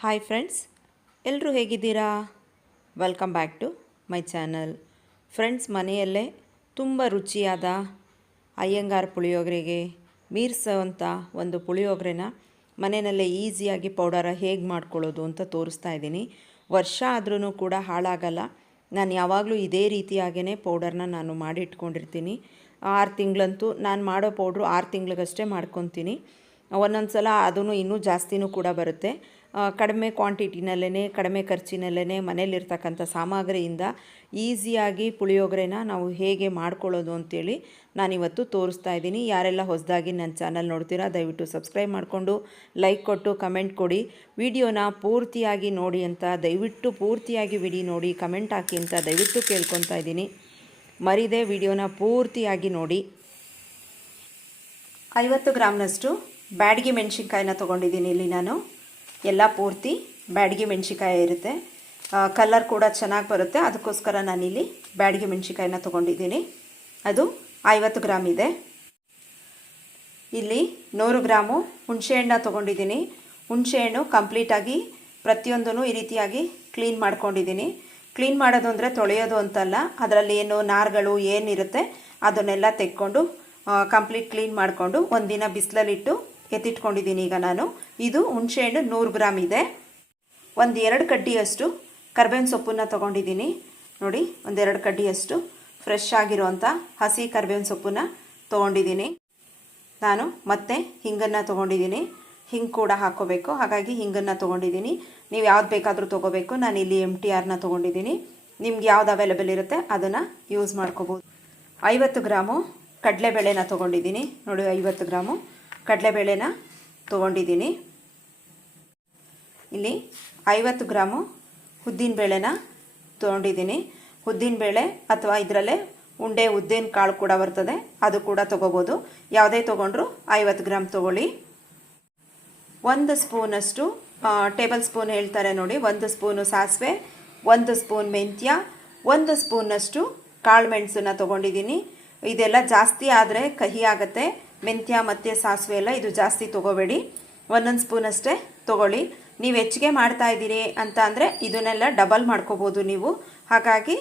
Hi friends ಎಲ್ಲರೂ ಹೇಗಿದ್ದೀರಾ? Welcome back to my channel friends ಮನೆಯಲ್ಲೇ ತುಂಬ ರುಚಿಯಾದ ಅಯ್ಯಂಗಾರ್ ಪುಳಿಯೋಗರೆಗೆ ಮೀರಿಸೋವಂಥ ಒಂದು ಪುಳಿಯೋಗರೆನ ಮನೆಯಲ್ಲೇ ಈಸಿಯಾಗಿ ಪೌಡರ ಹೇಗೆ ಮಾಡ್ಕೊಳ್ಳೋದು ಅಂತ ತೋರಿಸ್ತಾ ಇದ್ದೀನಿ. ವರ್ಷ ಆದ್ರೂ ಕೂಡ ಹಾಳಾಗಲ್ಲ. ನಾನು ಯಾವಾಗಲೂ ಇದೇ ರೀತಿಯಾಗೇ ಪೌಡರ್ನ ನಾನು ಮಾಡಿಟ್ಕೊಂಡಿರ್ತೀನಿ. ಆರು ತಿಂಗಳಂತೂ ನಾನು ಮಾಡೋ ಪೌಡ್ರು ಆರು ತಿಂಗಳಿಗಷ್ಟೇ ಮಾಡ್ಕೊತೀನಿ. ಒಂದೊಂದು ಸಲ ಅದೂ ಇನ್ನೂ ಜಾಸ್ತಿನೂ ಕೂಡ ಬರುತ್ತೆ. ಕಡಿಮೆ ಕ್ವಾಂಟಿಟಿನಲ್ಲೇ ಕಡಿಮೆ ಖರ್ಚಿನಲ್ಲೇ ಮನೇಲಿರ್ತಕ್ಕಂಥ ಸಾಮಗ್ರಿಯಿಂದ ಈಸಿಯಾಗಿ ಪುಳಿಯೋಗರೆನ ನಾವು ಹೇಗೆ ಮಾಡ್ಕೊಳ್ಳೋದು ಅಂತೇಳಿ ನಾನಿವತ್ತು ತೋರಿಸ್ತಾ ಇದ್ದೀನಿ. ಯಾರೆಲ್ಲ ಹೊಸದಾಗಿ ನನ್ನ ಚಾನಲ್ ನೋಡ್ತೀರಾ, ದಯವಿಟ್ಟು ಸಬ್ಸ್ಕ್ರೈಬ್ ಮಾಡಿಕೊಂಡು ಲೈಕ್ ಕೊಟ್ಟು ಕಮೆಂಟ್ ಕೊಡಿ. ವಿಡಿಯೋನ ಪೂರ್ತಿಯಾಗಿ ನೋಡಿ ಅಂತ, ದಯವಿಟ್ಟು ಪೂರ್ತಿಯಾಗಿ ವಿಡಿ ನೋಡಿ, ಕಮೆಂಟ್ ಹಾಕಿ ಅಂತ ದಯವಿಟ್ಟು ಕೇಳ್ಕೊತಾ ಇದ್ದೀನಿ. ಮರಿದೆ ವಿಡಿಯೋನ ಪೂರ್ತಿಯಾಗಿ ನೋಡಿ. ಐವತ್ತು ಗ್ರಾಮ್ನಷ್ಟು ಬ್ಯಾಡಗಿ ಮೆಣಸಿನ್ಕಾಯಿನ ತೊಗೊಂಡಿದ್ದೀನಿ ಇಲ್ಲಿ ನಾನು. ಎಲ್ಲ ಪೂರ್ತಿ ಬ್ಯಾಡಗಿ ಮೆಣಸಿಕಾಯಿ ಇರುತ್ತೆ. ಕಲರ್ ಕೂಡ ಚೆನ್ನಾಗಿ ಬರುತ್ತೆ. ಅದಕ್ಕೋಸ್ಕರ ನಾನಿಲ್ಲಿ ಬ್ಯಾಡಗಿ ಮೆಣಸಿಕಾಯಿನ ತೊಗೊಂಡಿದ್ದೀನಿ. ಅದು ಐವತ್ತು ಗ್ರಾಮ್ ಇದೆ. ಇಲ್ಲಿ ನೂರು ಗ್ರಾಮು ಹುಣಸೆಹಣ್ಣ ತೊಗೊಂಡಿದ್ದೀನಿ. ಹುಣಸೆಹಣ್ಣು ಕಂಪ್ಲೀಟಾಗಿ ಪ್ರತಿಯೊಂದೂ ಈ ರೀತಿಯಾಗಿ ಕ್ಲೀನ್ ಮಾಡ್ಕೊಂಡಿದ್ದೀನಿ. ಕ್ಲೀನ್ ಮಾಡೋದು ಅಂದರೆ ತೊಳೆಯೋದು ಅಂತಲ್ಲ, ಅದರಲ್ಲಿ ಏನು ನಾರ್ಗಳು ಏನಿರುತ್ತೆ ಅದನ್ನೆಲ್ಲ ತೆಕ್ಕೊಂಡು ಕಂಪ್ಲೀಟ್ ಕ್ಲೀನ್ ಮಾಡಿಕೊಂಡು ಒಂದಿನ ಬಿಸಿಲಲ್ಲಿಟ್ಟು ಎತ್ತಿಟ್ಕೊಂಡಿದ್ದೀನಿ ಈಗ ನಾನು. ಇದು ಹುಣಸೆಹಣ್ಣು ನೂರು ಗ್ರಾಮ್ ಇದೆ. ಒಂದು ಎರಡು ಕಡ್ಡಿಯಷ್ಟು ಕರ್ಬೇವಿನ ಸೊಪ್ಪನ್ನ ತೊಗೊಂಡಿದ್ದೀನಿ. ನೋಡಿ ಒಂದೆರಡು ಕಡ್ಡಿಯಷ್ಟು ಫ್ರೆಶ್ ಆಗಿರುವಂಥ ಹಸಿ ಕರ್ಬೇವಿನ ಸೊಪ್ಪನ್ನು ತೊಗೊಂಡಿದ್ದೀನಿ. ನಾನು ಮತ್ತೆ ಹಿಂಗನ್ನು ತೊಗೊಂಡಿದ್ದೀನಿ. ಹಿಂಗೆ ಕೂಡ ಹಾಕ್ಕೋಬೇಕು ಹಾಗಾಗಿ ಹಿಂಗನ್ನು ತೊಗೊಂಡಿದ್ದೀನಿ. ನೀವು ಯಾವ್ದು ಬೇಕಾದರೂ ತೊಗೋಬೇಕು. ನಾನು ಇಲ್ಲಿ ಎಂ ಟಿ ಆರ್ನ ತೊಗೊಂಡಿದ್ದೀನಿ. ನಿಮ್ಗೆ ಯಾವ್ದು ಅವೈಲೇಬಲ್ ಇರುತ್ತೆ ಅದನ್ನು ಯೂಸ್ ಮಾಡ್ಕೋಬೋದು. ಐವತ್ತು ಗ್ರಾಮು ಕಡಲೆಬೇಳೆನ ತೊಗೊಂಡಿದ್ದೀನಿ. ನೋಡಿ, ಐವತ್ತು ಗ್ರಾಮು. ಕಡಲೆಬೇಳೆನ ತೊಗೊಂಡಿದ್ದೀನಿ. ಇಲ್ಲಿ ಐವತ್ತು ಗ್ರಾಮು ಉದ್ದಿನಬೇಳೆನ ತೊಗೊಂಡಿದ್ದೀನಿ. ಉದ್ದಿನಬೇಳೆ ಅಥವಾ ಇದರಲ್ಲೇ ಉಂಡೆ, ಉದ್ದಿನ ಕಾಳು ಕೂಡ ಬರ್ತದೆ, ಅದು ಕೂಡ ತೊಗೋಬೋದು. ಯಾವುದೇ ತೊಗೊಂಡ್ರು ಐವತ್ತು ಗ್ರಾಮ್ ತೊಗೊಳ್ಳಿ. ಒಂದು ಸ್ಪೂನಷ್ಟು ಟೇಬಲ್ ಸ್ಪೂನ್ ಹೇಳ್ತಾರೆ ನೋಡಿ, ಒಂದು ಸ್ಪೂನು ಸಾಸಿವೆ, ಒಂದು ಸ್ಪೂನ್ ಮೆಂತ್ಯ, ಒಂದು ಸ್ಪೂನಷ್ಟು ಕಾಳು ಮೆಣಸನ್ನ ತೊಗೊಂಡಿದ್ದೀನಿ. ಇದೆಲ್ಲ ಜಾಸ್ತಿ ಆದರೆ ಕಹಿ ಆಗುತ್ತೆ. ಮೆಂತ್ಯ, ಮತ್ತು ಸಾಸಿವೆ ಎಲ್ಲ ಇದು ಜಾಸ್ತಿ ತೊಗೋಬೇಡಿ. ಒಂದೊಂದು ಸ್ಪೂನ್ ಅಷ್ಟೇ ತೊಗೊಳ್ಳಿ. ನೀವು ಹೆಚ್ಚಿಗೆ ಮಾಡ್ತಾ ಇದ್ದೀರಿ ಅಂತ ಅಂದರೆ ಇದನ್ನೆಲ್ಲ ಡಬಲ್ ಮಾಡ್ಕೋಬೋದು ನೀವು. ಹಾಗಾಗಿ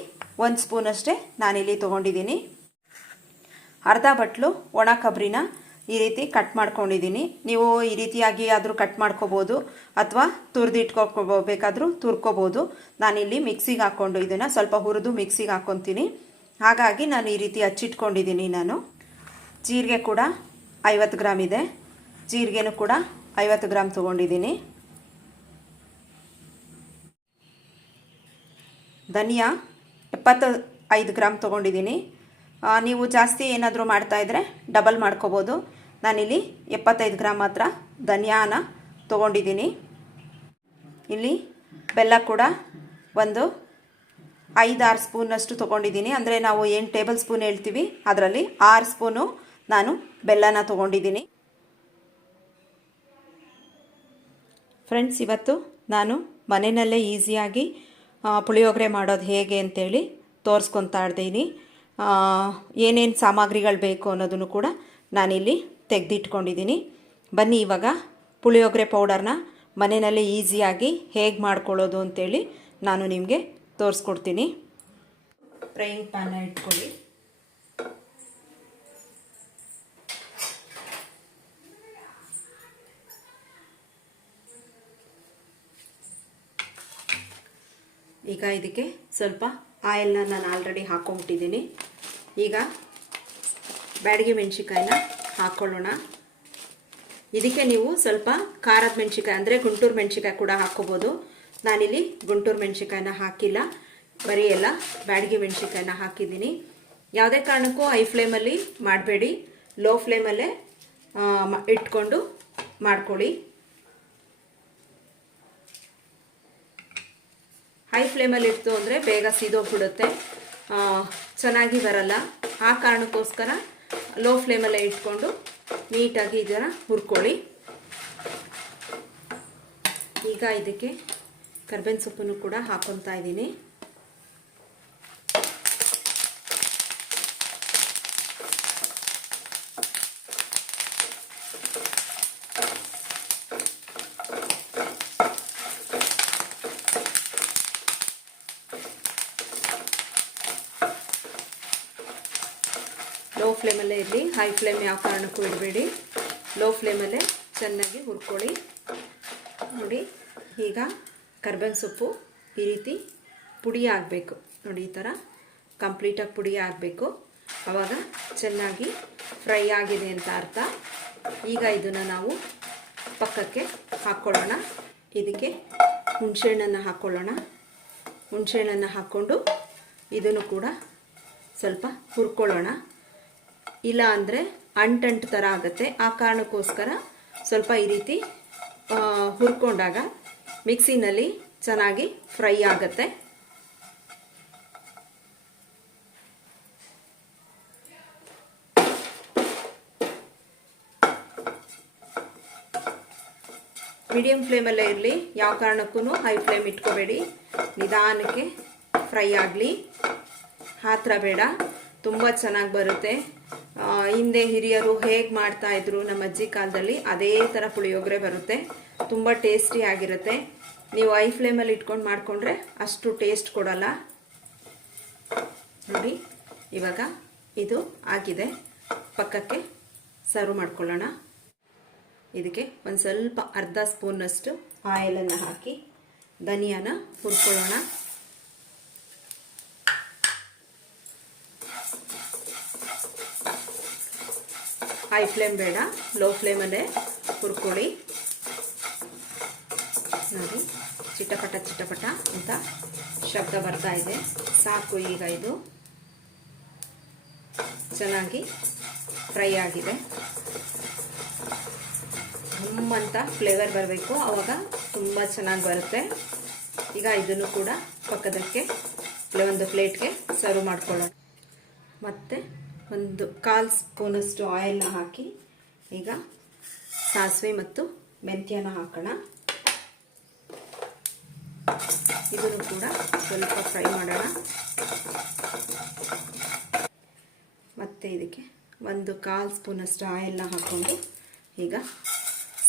ಒಂದು ಸ್ಪೂನ್ ಅಷ್ಟೇ ನಾನಿಲ್ಲಿ ತೊಗೊಂಡಿದ್ದೀನಿ. ಅರ್ಧ ಬಟ್ಲು ಒಣ ಕೊಬ್ಬರಿನ ಈ ರೀತಿ ಕಟ್ ಮಾಡ್ಕೊಂಡಿದ್ದೀನಿ. ನೀವು ಈ ರೀತಿಯಾಗಿ ಆದರೂ ಕಟ್ ಮಾಡ್ಕೋಬೋದು ಅಥವಾ ತುರಿದಿಟ್ಕೋಬೇಕಾದ್ರೂ ತುರ್ಕೋಬೋದು. ನಾನಿಲ್ಲಿ ಮಿಕ್ಸಿಗೆ ಹಾಕ್ಕೊಂಡು ಇದನ್ನು ಸ್ವಲ್ಪ ಹುರಿದು ಮಿಕ್ಸಿಗೆ ಹಾಕ್ಕೊತೀನಿ ಹಾಗಾಗಿ ನಾನು ಈ ರೀತಿ ಹಚ್ಚಿಟ್ಕೊಂಡಿದ್ದೀನಿ ನಾನು. ಜೀರಿಗೆ ಕೂಡ ಐವತ್ತು ಗ್ರಾಮ್ ಇದೆ. ಜೀರಿಗೆನೂ ಕೂಡ ಐವತ್ತು ಗ್ರಾಮ್ ತೊಗೊಂಡಿದ್ದೀನಿ. ಧನಿಯಾ ಎಪ್ಪತ್ತು ಐದು ಗ್ರಾಮ್ ತೊಗೊಂಡಿದ್ದೀನಿ. ನೀವು ಜಾಸ್ತಿ ಏನಾದರೂ ಮಾಡ್ತಾಯಿದ್ರೆ ಡಬಲ್ ಮಾಡ್ಕೋಬೋದು. ನಾನಿಲ್ಲಿ ಎಪ್ಪತ್ತೈದು ಗ್ರಾಮ್ ಮಾತ್ರ ಧನಿಯಾನ ತೊಗೊಂಡಿದ್ದೀನಿ. ಇಲ್ಲಿ ಬೆಲ್ಲ ಕೂಡ ಒಂದು ಐದಾರು ಸ್ಪೂನಷ್ಟು ತೊಗೊಂಡಿದ್ದೀನಿ. ಅಂದರೆ ನಾವು ಏನು ಟೇಬಲ್ ಸ್ಪೂನ್ ಹೇಳ್ತೀವಿ. ಅದರಲ್ಲಿ ಆರು ಸ್ಪೂನು ನಾನು ಬೆಲ್ಲನ ತೊಗೊಂಡಿದ್ದೀನಿ. ಫ್ರೆಂಡ್ಸ್ ಇವತ್ತು ನಾನು ಮನೆಯಲ್ಲೇ ಈಸಿಯಾಗಿ ಪುಳಿಯೋಗರೆ ಮಾಡೋದು ಹೇಗೆ ಅಂತೇಳಿ ತೋರಿಸ್ಕೊತಾ ಇದ್ದೀನಿ. ಏನೇನು ಸಾಮಗ್ರಿಗಳು ಬೇಕು ಅನ್ನೋದನ್ನು ಕೂಡ ನಾನಿಲ್ಲಿ ತೆಗೆದಿಟ್ಕೊಂಡಿದ್ದೀನಿ. ಬನ್ನಿ ಇವಾಗ ಪುಳಿಯೋಗರೆ ಪೌಡರ್ನ ಮನೆಯಲ್ಲೇ ಈಸಿಯಾಗಿ ಹೇಗೆ ಮಾಡ್ಕೊಳ್ಳೋದು ಅಂತೇಳಿ ನಾನು ನಿಮಗೆ ತೋರಿಸ್ಕೊಡ್ತೀನಿ. ಫ್ರೈಯಿಂಗ್ ಪ್ಯಾನ ಇಟ್ಕೊಳ್ಳಿ. ಈಗ ಇದಕ್ಕೆ ಸ್ವಲ್ಪ ಆಯಿಲ್ನ ನಾನು ಆಲ್ರೆಡಿ ಹಾಕೊಂಡ್ಬಿಟ್ಟಿದ್ದೀನಿ ಈಗ ಬ್ಯಾಡಿಗೆ ಮೆಣಸಿಕಾಯಿನ ಹಾಕ್ಕೊಳ್ಳೋಣ ಇದಕ್ಕೆ ನೀವು ಸ್ವಲ್ಪ ಖಾರದ ಮೆಣಸಿಕಾಯಿ ಅಂದರೆ ಗುಂಟೂರು ಮೆಣಸಿಕಾಯಿ ಕೂಡ ಹಾಕ್ಕೋಬೋದು. ನಾನಿಲ್ಲಿ ಗುಂಟೂರು ಮೆಣಸಿಕಾಯಿನ ಹಾಕಿಲ್ಲ. ಬರೀ ಎಲ್ಲ ಬ್ಯಾಡಿಗೆ ಮೆಣಸಿಕಾಯಿನ ಹಾಕಿದ್ದೀನಿ. ಯಾವುದೇ ಕಾರಣಕ್ಕೂ ಹೈ ಫ್ಲೇಮಲ್ಲಿ ಮಾಡಬೇಡಿ. ಲೋ ಫ್ಲೇಮಲ್ಲೇ ಇಟ್ಕೊಂಡು ಮಾಡ್ಕೊಳ್ಳಿ. ಹೈ ಫ್ಲೇಮಲ್ಲಿ ಇತ್ತು ಅಂದರೆ ಬೇಗ ಸೀದೋಗ್ಬಿಡುತ್ತೆ. ಚೆನ್ನಾಗಿ ಬರಲ್ಲ. ಆ ಕಾರಣಕ್ಕೋಸ್ಕರ ಲೋ ಫ್ಲೇಮಲ್ಲೇ ಇಟ್ಕೊಂಡು ನೀಟಾಗಿ ಇದನ್ನು ಹುರ್ಕೊಳ್ಳಿ. ಈಗ ಇದಕ್ಕೆ ಕರ್ಬೇವಿನ ಸೊಪ್ಪನ್ನು ಕೂಡ ಹಾಕೊತಾ ಇದ್ದೀನಿ. ಫ್ಲೇಮಲ್ಲೇ ಇರಲಿ. ಹೈ ಫ್ಲೇಮ್ ಯಾವ ಕಾರಣಕ್ಕೂ ಇಡಬೇಡಿ. ಲೋ ಫ್ಲೇಮಲ್ಲೇ ಚೆನ್ನಾಗಿ ಹುರ್ಕೊಳ್ಳಿ. ನೋಡಿ, ಈಗ ಕರ್ಬೇವಿನ ಸೊಪ್ಪು ಈ ರೀತಿ ಪುಡಿ ಆಗಬೇಕು. ನೋಡಿ, ಈ ಥರ ಕಂಪ್ಲೀಟಾಗಿ ಪುಡಿ ಆಗಬೇಕು. ಆವಾಗ ಚೆನ್ನಾಗಿ ಫ್ರೈ ಆಗಿದೆ ಅಂತ ಅರ್ಥ. ಈಗ ಇದನ್ನು ನಾವು ಪಕ್ಕಕ್ಕೆ ಹಾಕ್ಕೊಳ್ಳೋಣ. ಇದಕ್ಕೆ ಹುಣಸೆಹಣ್ಣನ್ನು ಹಾಕ್ಕೊಳ್ಳೋಣ. ಹುಣಸೆಹಣ್ಣನ್ನು ಹಾಕ್ಕೊಂಡು ಇದನ್ನು ಕೂಡ ಸ್ವಲ್ಪ ಹುರ್ಕೊಳ್ಳೋಣ. ಇಲ್ಲ ಅಂದರೆ ಅಂಟಂಟು ಥರ ಆಗುತ್ತೆ. ಆ ಕಾರಣಕ್ಕೋಸ್ಕರ ಸ್ವಲ್ಪ ಈ ರೀತಿ ಹುರ್ಕೊಂಡಾಗ ಮಿಕ್ಸಿನಲ್ಲಿ ಚೆನ್ನಾಗಿ ಫ್ರೈ ಆಗುತ್ತೆ. ಮೀಡಿಯಂ ಫ್ಲೇಮಲ್ಲೇ ಇರಲಿ. ಯಾವ ಕಾರಣಕ್ಕೂ ಹೈ ಫ್ಲೇಮ್ ಇಟ್ಕೋಬೇಡಿ. ನಿಧಾನಕ್ಕೆ ಫ್ರೈ ಆಗಲಿ. ಹಾತ್ರ ಬೇಡ. ತುಂಬ ಚೆನ್ನಾಗಿ ಬರುತ್ತೆ. ಹಿಂದೆ ಹಿರಿಯರು ಹೇಗೆ ಮಾಡ್ತಾ ಇದ್ರು ನಮ್ಮ ಅಜ್ಜಿ ಕಾಲದಲ್ಲಿ, ಅದೇ ಥರ ಪುಳಿಯೋಗರೆ ಬರುತ್ತೆ. ತುಂಬ ಟೇಸ್ಟಿ ಆಗಿರುತ್ತೆ. ನೀವು ಐ ಫ್ಲೇಮಲ್ಲಿ ಇಟ್ಕೊಂಡು ಮಾಡಿಕೊಂಡ್ರೆ ಅಷ್ಟು ಟೇಸ್ಟ್ ಕೊಡಲ್ಲ. ನೋಡಿ, ಇವಾಗ ಇದು ಆಗಿದೆ. ಪಕ್ಕಕ್ಕೆ ಸರ್ವ್ ಮಾಡ್ಕೊಳ್ಳೋಣ. ಇದಕ್ಕೆ ಒಂದು ಸ್ವಲ್ಪ ಅರ್ಧ ಸ್ಪೂನಷ್ಟು ಆಯಿಲನ್ನು ಹಾಕಿ, ಧನಿಯಾನ ಹುರ್ಕೊಳ್ಳೋಣ. ಹೈ ಫ್ಲೇಮ್ ಬೇಡ ಲೋ ಫ್ಲೇಮಲ್ಲೇ ಹುರ್ಕೊಳ್ಳಿ. ನೋಡಿ, ಚಿಟಪಟ ಚಿಟಪಟ ಅಂತ ಶಬ್ದ ಬರ್ತಾ ಇದೆ. ಸಾಕು ಈಗ ಇದು. ಚೆನ್ನಾಗಿ ಫ್ರೈ ಆಗಿದೆ. ಅಂತ ಫ್ಲೇವರ್ ಬರಬೇಕು. ಆವಾಗ ತುಂಬ ಚೆನ್ನಾಗಿ ಬರುತ್ತೆ. ಈಗ ಇದನ್ನು ಕೂಡ ಪಕ್ಕದಕ್ಕೆ, ಒಂದು ಪ್ಲೇಟ್ಗೆ ಸರ್ವ್ ಮಾಡ್ಕೊಳ್ಳೋಣ. ಮತ್ತು ಒಂದು ಕಾಲು ಸ್ಪೂನಷ್ಟು ಆಯಿಲ್ನ ಹಾಕಿ ಈಗ ಸಾಸಿವೆ ಮತ್ತು ಮೆಂತ್ಯನ ಹಾಕೋಣ. ಇದನ್ನು ಕೂಡ ಸ್ವಲ್ಪ ಫ್ರೈ ಮಾಡೋಣ. ಮತ್ತು ಇದಕ್ಕೆ ಒಂದು ಕಾಲು ಸ್ಪೂನಷ್ಟು ಆಯಿಲ್ನ ಹಾಕ್ಕೊಂಡು ಈಗ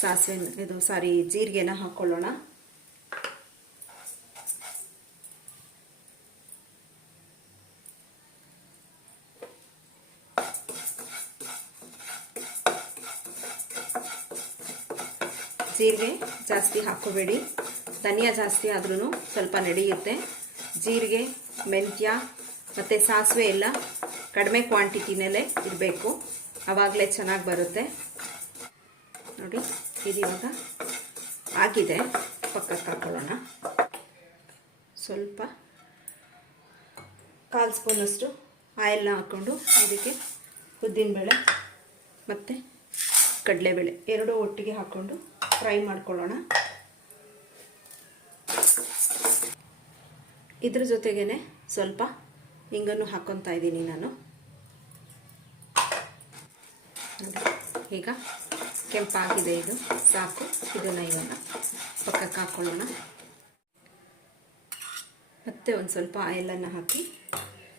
ಸಾಸಿವೆ, ಇದು ಸಾರಿ ಜೀರಿಗೆನ ಹಾಕ್ಕೊಳ್ಳೋಣ ಜೀರಿಗೆ ಜಾಸ್ತಿ ಹಾಕೋಬೇಡಿ ಧನಿಯಾ ಜಾಸ್ತಿ ಆದ್ರೂ ಸ್ವಲ್ಪ ನಡೆಯುತ್ತೆ. ಜೀರಿಗೆ, ಮೆಂತ್ಯ ಮತ್ತು ಸಾಸಿವೆ ಎಲ್ಲ ಕಡಿಮೆ ಕ್ವಾಂಟಿಟಿನಲ್ಲೇ ಇರಬೇಕು. ಆವಾಗಲೇ ಚೆನ್ನಾಗಿ ಬರುತ್ತೆ. ನೋಡಿ, ಇದು ಇವಾಗ ಆಗಿದೆ. ಪಕ್ಕಕ್ಕೆ ಹಾಕೊಳ್ಳೋಣ. ಸ್ವಲ್ಪ ಕಾಲು ಸ್ಪೂನಷ್ಟು ಆಯಿಲ್ನ ಹಾಕ್ಕೊಂಡು ಇದಕ್ಕೆ ಉದ್ದಿನಬೇಳೆ ಮತ್ತು ಕಡಲೆಬೇಳೆ ಎರಡೂ ಒಟ್ಟಿಗೆ ಹಾಕ್ಕೊಂಡು ಫ್ರೈ ಮಾಡ್ಕೊಳ್ಳೋಣ. ಇದ್ರ ಜೊತೆಗೇ ಸ್ವಲ್ಪ ಹಿಂಗನ್ನು ಹಾಕ್ಕೊತಾ ಇದ್ದೀನಿ ನಾನು. ಈಗ ಕೆಂಪಾಗಿದೆ ಇದು. ಸಾಕು. ಇದನ್ನು ಇವನ್ನ ಪಕ್ಕಕ್ಕೆ ಹಾಕ್ಕೊಳ್ಳೋಣ ಮತ್ತೆ ಒಂದು ಸ್ವಲ್ಪ ಆಯಿಲನ್ನು ಹಾಕಿ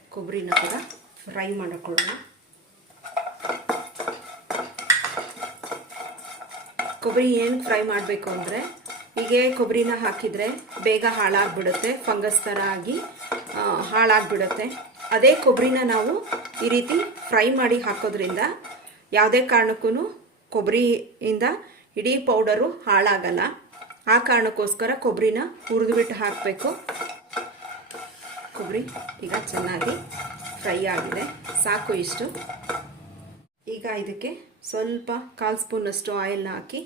ಕೊಬ್ಬರಿನ ಕೂಡ ಫ್ರೈ ಮಾಡಿಕೊಳ್ಳೋಣ. ಕೊಬ್ಬರಿ ಏನು ಫ್ರೈ ಮಾಡಬೇಕು ಅಂದರೆ, ಹೀಗೆ ಕೊಬ್ಬರಿನ ಹಾಕಿದರೆ ಬೇಗ ಹಾಳಾಗ್ಬಿಡುತ್ತೆ, ಫಂಗಸ್ ಥರ ಆಗಿ ಹಾಳಾಗ್ಬಿಡುತ್ತೆ. ಅದೇ ಕೊಬ್ಬರಿನ ನಾವು ಈ ರೀತಿ ಫ್ರೈ ಮಾಡಿ ಹಾಕೋದ್ರಿಂದ ಯಾವುದೇ ಕಾರಣಕ್ಕೂ ಕೊಬ್ಬರಿಯಿಂದ ಇಡೀ ಪೌಡರು ಹಾಳಾಗಲ್ಲ. ಆ ಕಾರಣಕ್ಕೋಸ್ಕರ ಕೊಬ್ಬರಿನ ಹುರಿದುಬಿಟ್ಟು ಹಾಕಬೇಕು. ಕೊಬ್ಬರಿ ಈಗ ಚೆನ್ನಾಗಿ ಫ್ರೈ ಆಗಿದೆ. ಸಾಕು ಇಷ್ಟು. ಈಗ ಇದಕ್ಕೆ ಸ್ವಲ್ಪ ಕಾಲು ಸ್ಪೂನಷ್ಟು ಆಯಿಲ್ನ ಹಾಕಿ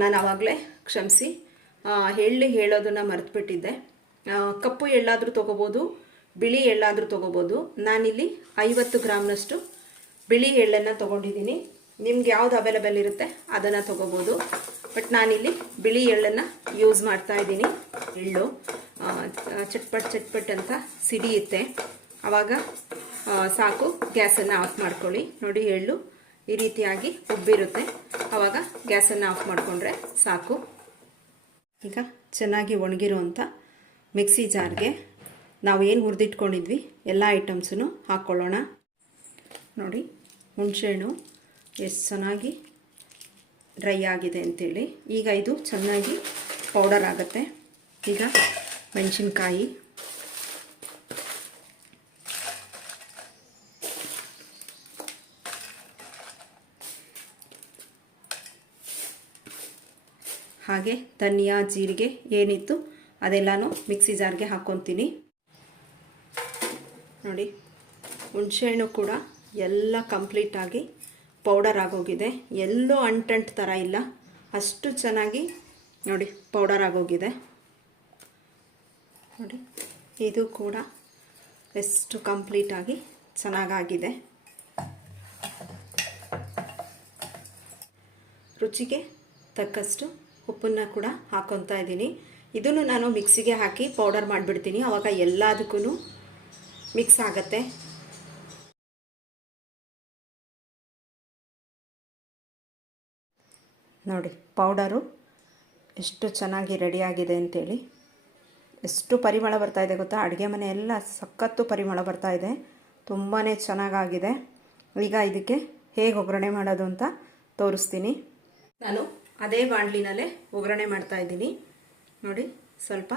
ನಾನು ಆವಾಗಲೇ ಕ್ಷಮಿಸಿ. ಎಳ್ಳು ಹೇಳೋದನ್ನು ಮರೆತುಬಿಟ್ಟಿದ್ದೆ. ಕಪ್ಪು ಎಳ್ಳಾದರೂ ತೊಗೋಬೋದು, ಬಿಳಿ ಎಳ್ಳಾದರೂ ತೊಗೋಬೋದು. ನಾನಿಲ್ಲಿ ಐವತ್ತು ಗ್ರಾಮ್ನಷ್ಟು ಬಿಳಿ ಎಳ್ಳನ್ನು ತೊಗೊಂಡಿದ್ದೀನಿ. ನಿಮ್ಗೆ ಯಾವ್ದು ಅವೈಲೇಬಲ್ ಇರುತ್ತೆ ಅದನ್ನು ತೊಗೋಬೋದು. ಬಟ್ ನಾನಿಲ್ಲಿ ಬಿಳಿ ಎಳ್ಳನ್ನು ಯೂಸ್ ಮಾಡ್ತಾ ಇದ್ದೀನಿ. ಎಳ್ಳು ಚಟ್ಪಟ್ ಚಟ್ಪಟ್ ಅಂತ ಸಿಡಿಯುತ್ತೆ ಆವಾಗ ಸಾಕು, ಗ್ಯಾಸನ್ನು ಆಫ್ ಮಾಡ್ಕೊಳ್ಳಿ. ನೋಡಿ, ಎಳ್ಳು ಈ ರೀತಿಯಾಗಿ ಉಬ್ಬಿರುತ್ತೆ. ಆವಾಗ ಗ್ಯಾಸನ್ನು ಆಫ್ ಮಾಡಿಕೊಂಡ್ರೆ ಸಾಕು. ಈಗ ಚೆನ್ನಾಗಿ ಒಣಗಿರುವಂಥ ಮಿಕ್ಸಿ ಜಾರ್ಗೆ ನಾವು ಏನು ಹುರಿದಿಟ್ಕೊಂಡಿದ್ವಿ, ಎಲ್ಲ ಐಟಮ್ಸನ್ನು ಹಾಕ್ಕೊಳ್ಳೋಣ ನೋಡಿ, ಹುಣಸೆಹಣ್ಣು ಎಷ್ಟು ಚೆನ್ನಾಗಿ ಡ್ರೈ ಆಗಿದೆ ಅಂತೇಳಿ. ಈಗ ಇದು ಚೆನ್ನಾಗಿ ಪೌಡರ್ ಆಗುತ್ತೆ. ಈಗ ಮೆಣಸಿನ್ಕಾಯಿ ಹಾಗೆ ಧನಿಯಾ, ಜೀರಿಗೆ ಏನಿತ್ತು ಅದೆಲ್ಲನೂ ಮಿಕ್ಸಿ ಜಾರ್ಗೆ ಹಾಕ್ಕೊತೀನಿ. ನೋಡಿ, ಹುಣಸೆಹಣ್ಣು ಕೂಡ ಎಲ್ಲ ಕಂಪ್ಲೀಟಾಗಿ ಪೌಡರ್ ಆಗೋಗಿದೆ. ಎಲ್ಲೂ ಅಂಟಂಟ್ ಥರ ಇಲ್ಲ. ಅಷ್ಟು ಚೆನ್ನಾಗಿ ನೋಡಿ ಪೌಡರ್ ಆಗೋಗಿದೆ. ನೋಡಿ, ಇದು ಕೂಡ ಎಷ್ಟು ಕಂಪ್ಲೀಟಾಗಿ ಚೆನ್ನಾಗಾಗಿದೆ. ರುಚಿಗೆ ತಕ್ಕಷ್ಟು ಉಪ್ಪನ್ನು ಕೂಡ ಹಾಕೊತಾ ಇದ್ದೀನಿ. ಇದನ್ನು ನಾನು ಮಿಕ್ಸಿಗೆ ಹಾಕಿ ಪೌಡರ್ ಮಾಡಿಬಿಡ್ತೀನಿ. ಆವಾಗ ಎಲ್ಲದಕ್ಕೂ ಮಿಕ್ಸ್ ಆಗುತ್ತೆ. ನೋಡಿ ಪೌಡರು ಎಷ್ಟು ಚೆನ್ನಾಗಿ ರೆಡಿಯಾಗಿದೆ ಅಂತೇಳಿ. ಎಷ್ಟು ಪರಿಮಳ ಬರ್ತಾ ಇದೆ ಗೊತ್ತಾ? ಅಡುಗೆ ಮನೆ ಎಲ್ಲ ಸಖತ್ತು ಪರಿಮಳ ಬರ್ತಾ ಇದೆ. ತುಂಬಾ ಚೆನ್ನಾಗಾಗಿದೆ. ಈಗ ಇದಕ್ಕೆ ಹೇಗೆ ಒಗ್ಗರಣೆ ಮಾಡೋದು ಅಂತ ತೋರಿಸ್ತೀನಿ. ನಾನು ಅದೇ ಬಾಣಲಿನಲ್ಲೇ ಒಗ್ಗರಣೆ ಮಾಡ್ತಾ ಇದ್ದೀನಿ. ನೋಡಿ, ಸ್ವಲ್ಪ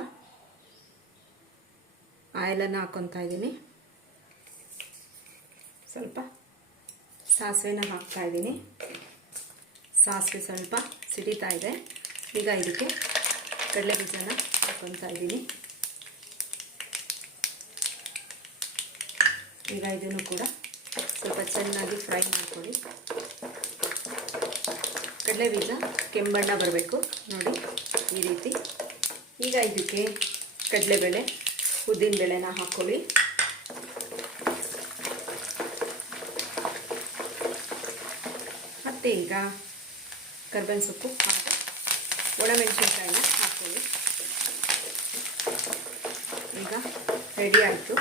ಆಯಿಲನ್ನು ಹಾಕ್ಕೊತಾ ಇದ್ದೀನಿ. ಸ್ವಲ್ಪ ಸಾಸಿವೆನ ಹಾಕ್ತಾ ಇದ್ದೀನಿ. ಸಾಸಿವೆ ಸ್ವಲ್ಪ ಸಿಡಿತಾ ಇದೆ. ಈಗ ಇದಕ್ಕೆ ಕಡಲೆ ಬೀಜನ ಹಾಕ್ಕೊತಾ ಇದ್ದೀನಿ. ಈಗ ಇದನ್ನು ಕೂಡ ಸ್ವಲ್ಪ ಚೆನ್ನಾಗಿ ಫ್ರೈ ಮಾಡ್ಕೊಳ್ಳಿ. ಕಡಲೆ ಬೀಜ, ಕೆಂಬಣ್ಣ ಬರಬೇಕು. ನೋಡಿ, ಈ ರೀತಿ. ಈಗ ಇದಕ್ಕೆ ಕಡಲೆಬೇಳೆ ಉದ್ದಿನಬೇಳೆನ ಹಾಕ್ಕೊಳ್ಳಿ ಮತ್ತು ಈಗ ಕರ್ಬೇವಿನ ಸೊಪ್ಪು ಹಾಕಿ, ಒಣಮೆಣಸಿನ್ಕಾಯಿನ ಹಾಕ್ಕೊಳ್ಳಿ ಈಗ ರೆಡಿ ಆಯಿತು.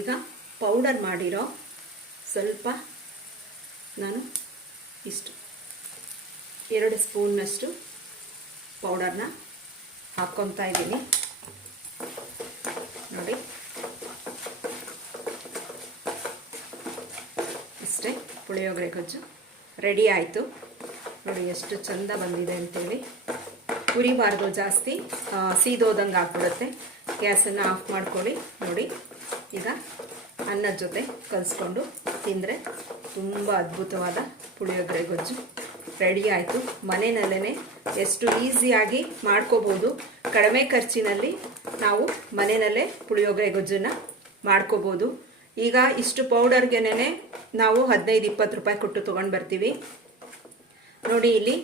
ಈಗ ಪೌಡರ್ ಮಾಡಿರೋ ಸ್ವಲ್ಪ ನಾನು ಇಷ್ಟು. ಎರಡು ಸ್ಪೂನ್ನಷ್ಟು ಪೌಡರ್ನ ಹಾಕ್ಕೊತಾ ಇದ್ದೀನಿ. ನೋಡಿ. ಇಷ್ಟೇ ಪುಳಿಯೋಗರೆ ಗೊಜ್ಜು. ರೆಡಿ ಆಯಿತು. ನೋಡಿ ಎಷ್ಟು ಚಂದ ಬಂದಿದೆ ಅಂತೇಳಿ. ಉರಿಬಾರ್ದು ಜಾಸ್ತಿ ಸೀದೋದಂಗೆ ಆಗ್ಬಿಡುತ್ತೆ. ಗ್ಯಾಸನ್ನು ಆಫ್ ಮಾಡ್ಕೊಳ್ಳಿ. ನೋಡಿ. ಈಗ ಅನ್ನದ ಜೊತೆ ಕಲಿಸ್ಕೊಂಡು ತಿಂದರೆ ತುಂಬ ಅದ್ಭುತವಾದ ಪುಳಿಯೋಗರೆ ಗೊಜ್ಜು. ರೆಡಿ ಆಯಿತು. ಮನೆಯಲ್ಲೇ ಎಷ್ಟು ಈಸಿಯಾಗಿ ಮಾಡ್ಕೋಬೋದು. ಕಡಿಮೆ ಖರ್ಚಿನಲ್ಲಿ ನಾವು ಮನೆಯಲ್ಲೇ ಪುಳಿಯೋಗರೆ ಗೊಜ್ಜನ್ನು ಮಾಡ್ಕೋಬೋದು. ಈಗ ಇಷ್ಟು ಪೌಡರ್ಗೆನೇ ನಾವು ಹದಿನೈದು, ಇಪ್ಪತ್ತು ರೂಪಾಯಿ ಕೊಟ್ಟು ತೊಗೊಂಡು ಬರ್ತೀವಿ. ನೋಡಿ ಇಲ್ಲಿ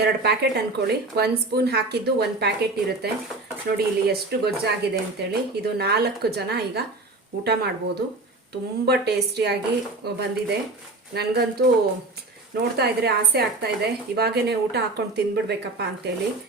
ಎರಡು ಪ್ಯಾಕೆಟ್ ಅಂದ್ಕೊಳ್ಳಿ ಒಂದು ಸ್ಪೂನ್ ಹಾಕಿದ್ದು ಒಂದು ಪ್ಯಾಕೆಟ್ ಇರುತ್ತೆ. ನೋಡಿ ಇಲ್ಲಿ ಎಷ್ಟು ಗೊಜ್ಜಾಗಿದೆ ಅಂತೇಳಿ. ಇದು ನಾಲ್ಕು ಜನ ಈಗ ಊಟ ಮಾಡ್ಬೋದು. ತುಂಬ ಟೇಸ್ಟಿಯಾಗಿ ಬಂದಿದೆ. ನನಗಂತೂ ನೋಡ್ತಾ ಇದ್ರೆ ಆಸೆ ಆಗ್ತಾ ಇದೆ. ಇವಾಗೇನೆ ಊಟ ಹಾಕ್ಕೊಂಡು ತಿಂದ್ಬಿಡ್ಬೇಕಪ್ಪ ಅಂತೇಳಿ.